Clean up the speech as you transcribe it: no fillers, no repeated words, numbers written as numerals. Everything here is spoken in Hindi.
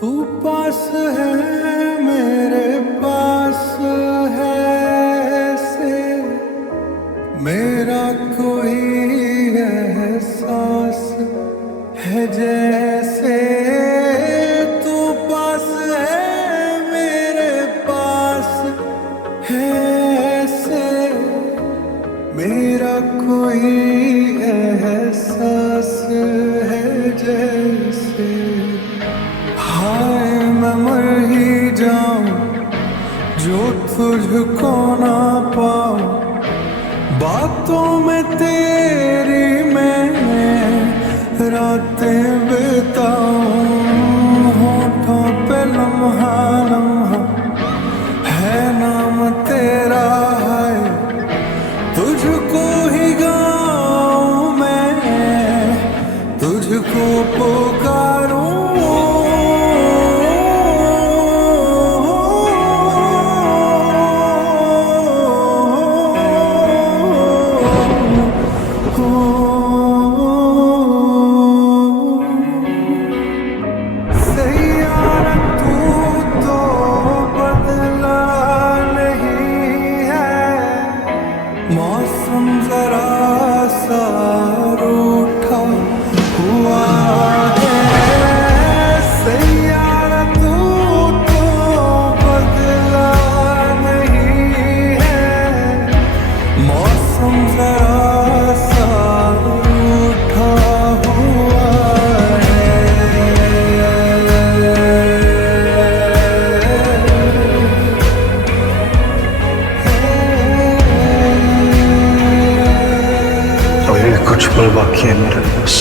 तू पास है, मेरे पास है ऐसे मेरा कोई एहसास है जैसे। तू पास है, मेरे पास है ऐसे मेरा कोई एहसास है जैसे। हाय मैं मर ही जाऊं जो तुझको ना पाऊं, बातों में तेरी मैं रातें बिताऊं। होठों पे लम्हा लम्हा है नाम तेरा है, तुझको ही गाऊं मैं, तुझको पुकारूं। सैयारा तू तो बदला नहीं है, मौसम जरा सा रूठा हुआ है। सैयारा तू तो बदला नहीं है, मौसम जरा सा रूठा हुआ अभी कुछ पल बाकी है मेरे पास।